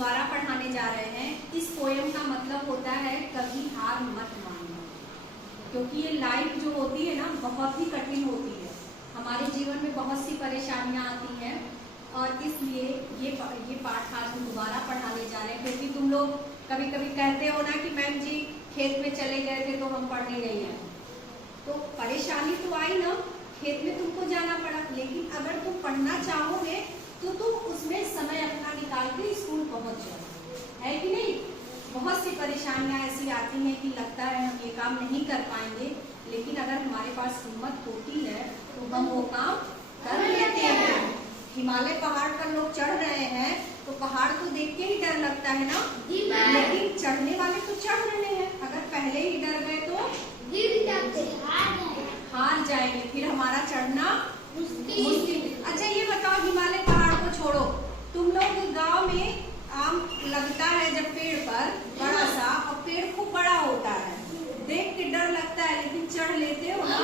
दोबारा पढ़ाने जा रहे हैं। इस पोयम का मतलब होता है कभी हार मत मानना, क्योंकि ये लाइफ जो होती है ना बहुत ही कठिन होती है। हमारे जीवन में बहुत सी परेशानियां आती हैं और इसलिए ये पाठ आज हम दोबारा पढ़ाने जा रहे हैं। क्योंकि तुम लोग कभी कभी कहते हो ना कि मैम जी खेत में चले गए थे तो हम पढ़ने नहीं आए, तो परेशानी तो आई ना, खेत में तुमको जाना पड़ा, लेकिन अगर तुम पढ़ना चाहोगे तो तुम उसमें समय अपना निकाल के स्कूल पहुंच जाओ, है कि नहीं। बहुत सी परेशानियां ऐसी आती हैं कि लगता है हम ये काम नहीं कर पाएंगे, लेकिन अगर हमारे पास हिम्मत होती है तो हम वो काम कर लेते हैं। हिमालय पहाड़ पर लोग चढ़ रहे हैं तो पहाड़ को देख के ही डर लगता है ना, लेकिन चढ़ने वाले तो चढ़ रहे हैं। अगर पहले ही डर गए तो हार जाएंगे, फिर हमारा चढ़ना मुश्किल। अच्छा ये बताओ, हिमालय पहाड़ को छोड़ो, तुम लोग गांव में आम लगता है जब पेड़ पर बड़ा सा, और पेड़ खूब बड़ा होता है, देख के डर लगता है, लेकिन चढ़ लेते हो ना,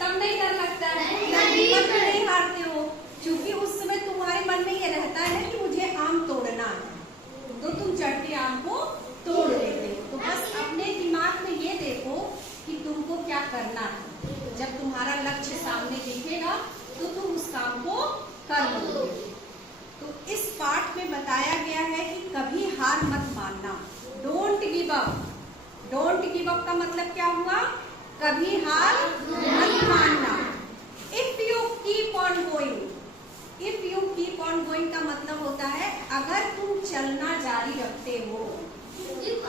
तब नहीं डर लगता है, नहीं हारते हो, क्योंकि उस समय तुम्हारे मन में ये रहता है कि मुझे आम तोड़ना है, तो तुम चढ़ के आम को तोड़ लेते हो। तो बस अपने दिमाग में ये देखो कि तुमको क्या करना है। जब तुम्हारा लक्ष्य सामने दिखेगा तो तुम उस काम को कर लोगे। तो इस पाठ में बताया गया है कि कभी हार मत मानना, don't give up. Don't give up का मतलब क्या हुआ? कभी हार मत मानना। If you keep on going, if you keep on going का मतलब होता है अगर तुम चलना जारी रखते हो,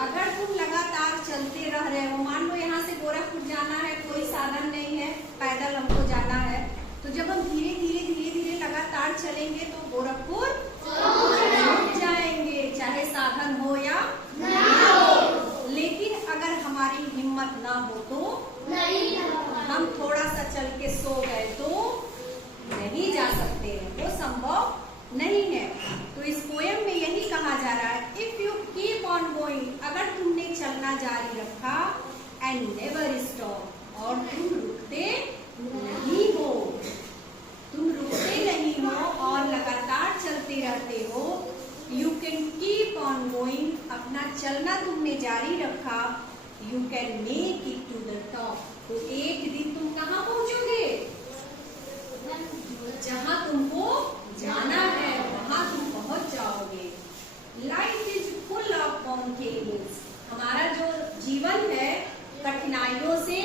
अगर तुम लगातार चलते रह रहे हो। मान लो यहाँ से गोरखपुर जाना है, कोई साधन नहीं है, पैदल हमको जाना है, तो जब हम धीरे धीरे लगातार चलेंगे तो गोरखपुर पहुंच जाएंगे, चाहे साधन हो या ना हो। लेकिन अगर हमारी हिम्मत ना हो तो हम थोड़ा सा चल के सो गए तो नहीं जा सकते हैं, वो संभव नहीं है। तो इस पोयम में यही कहा जा रहा है, if you keep on going, अगर तुमने चलना जारी रखा, एंड नेवर स्टॉप, और तुम रुकते नहीं हो, तुम रुकते नहीं हो और लगातार चलते रहते हो, you can keep on going, अपना चलना तुमने जारी रखा, you can make it to the top, तो एक दिन तुम कहाँ पहुंचोगे? जहां तुमको जाना है वहां तुम पहुंच जाओगे। Life is full of complications, हमारा जो जीवन है कठिनाइयों से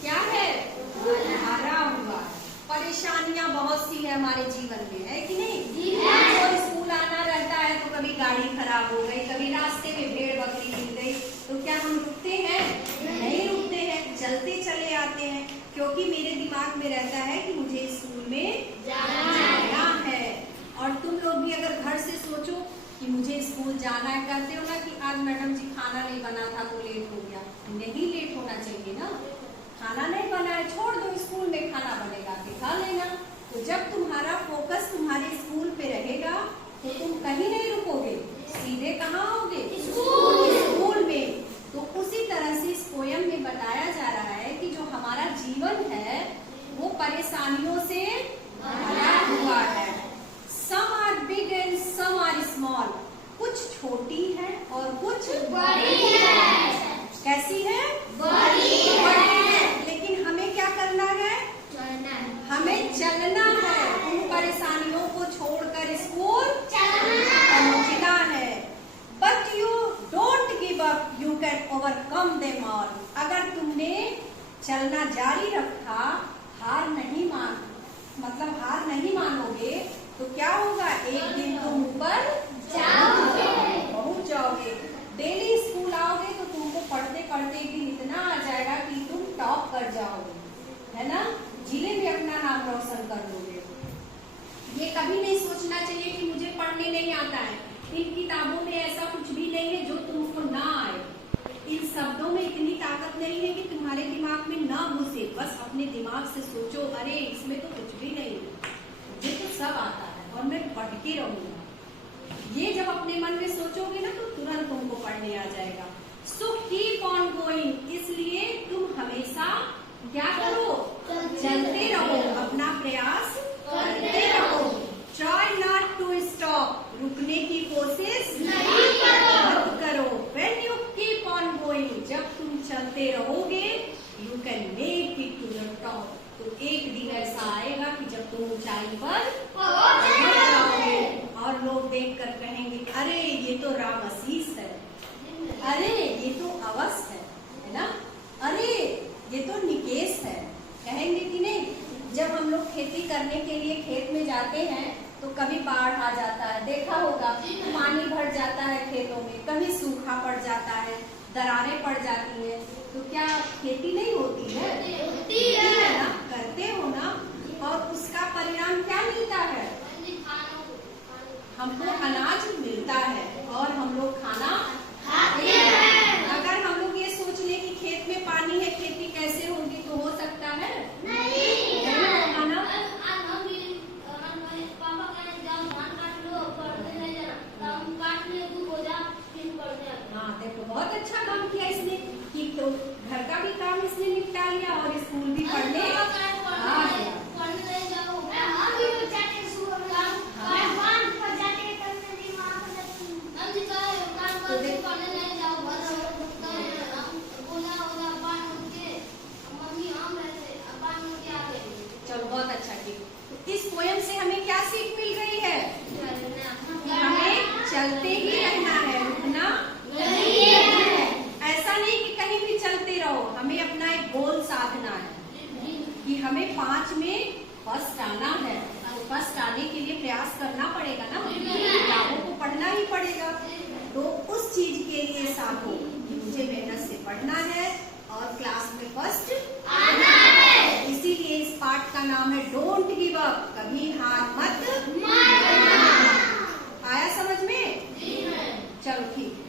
क्या है? भरा हुआ। परेशानियां बहुत सी है हमारे जीवन में, है कि नहीं? तो स्कूल आना रहता है तो कभी गाड़ी खराब हो गई, कभी रास्ते में भेड़ बकरी मिल गई, तो क्या हम रुकते हैं? नहीं रुकते हैं, चलते चले आते हैं, क्योंकि मेरे दिमाग में रहता है कि मुझे स्कूल में जाना है। और तुम लोग भी अगर घर से सोचो कि मुझे स्कूल जाना है, कहते हो ना कि आज मैडम जी खाना नहीं बना था तो लेट हो गया, नहीं लेट होना चाहिए ना, खाना नहीं बना है छोड़ दो, स्कूल में खाना बनेगा के खा लेना। तो जब तुम्हारा फोकस तुम्हारे स्कूल पे रहेगा तो तुम कहीं नहीं रुकोगे, सीधे कहाँ आओगे? स्कूल में। तो उसी तरह से इस पोयम में बताया जा रहा है कि जो हमारा जीवन है वो परेशानियों से भरा हुआ है। Some are big and some are small, कुछ छोटी है और कुछ बड़ी है। कैसी है? बड़ी है। लेकिन हमें क्या करना है? हमें चलना है, उन परेशानियों को छोड़कर स्कूल पहुंचना है। But you don't give up, you can overcome them all, अगर तुमने चलना जारी रखा, हार नहीं मानोगे तो क्या होगा? एक दिन तुम ऊपर पहुंच जाओगे। डेली स्कूल आओगे तो तुमको पढ़ते पढ़ते एक दिन इतना आ जाएगा कि तुम टॉप कर जाओगे, है ना, जिले में अपना नाम रोशन कर लोगे। ये कभी नहीं सोचना चाहिए कि मुझे पढ़ने नहीं आता है, इन किताबों में ऐसा कुछ भी नहीं है जो तुमको ना आए, इन शब्दों में इतनी ताकत नहीं है कि तुम्हारे दिमाग में ना घुसे। बस अपने दिमाग से सोचो, अरे इसमें तो कुछ भी नहीं है, मुझे तो सब आता है और मैं पढ़ के रहूंगा। ये जब अपने मन में सोचोगे ना तो तुरंत तुमको पढ़ने आ जाएगा। सो कीप ऑन गोइंग, इसलिए तुम हमेशा क्या करो? चलते रहो, अपना प्रयास करते रहो। ट्राई नॉट टू स्टॉप, रुकने की कोशिश मत करो। When you keep on going, जब तुम चलते रहोगे, you can make it to the top. तो एक दिन ऐसा आएगा कि जब तुम ऊंचाई पर पहुंच जाओगे और लोग देखकर कहेंगे, अरे ये तो रामशीष है, अरे ये तो अवस है ना, अरे ये तो निकेश है। कहेंगे कि नहीं? जब हम लोग खेती करने के लिए खेत में जाते हैं तो कभी बाढ़ आ जाता है, देखा होगा, पानी भर जाता है खेतों में, कभी सूखा पड़ जाता है, दरारें पड़ जाती है, तो क्या खेती नहीं होती है? होती है ना, करते हो ना। और उसका परिणाम क्या मिलता है? हमको अनाज मिलता है और हम लोग खाना खाते हैं। अगर हम लोग ये सोच ले कि खेत में पानी है, खेती कैसे होगी, तो हो सकता है नहीं होगा ना। हाँ देखो, बहुत अच्छा काम किया इसने कि तो घर का भी काम इसने निपटा लिया और स्कूल भी पढ़ने आ गया। चलो बहुत अच्छा की। इस पोयम से हमें क्या सीख मिल रही है? हमें चलते ही रहना है, रुकना नहीं है। ऐसा नहीं कि कहीं भी चलते रहो, हमें अपना एक गोल साधना है कि हमें 5 में फर्स्ट आना है। तो फर्स्ट आने के लिए प्रयास करना पड़ेगा ना, किताबों को पढ़ना ही पड़ेगा। तो उस चीज के लिए साधो कि मुझे मेहनत से पढ़ना है और क्लास में फर्स्ट आना है। इसीलिए इस पाठ का नाम है डोंट गिव अप, कभी हार मत मानना। आया समझ में? चलो ठीक।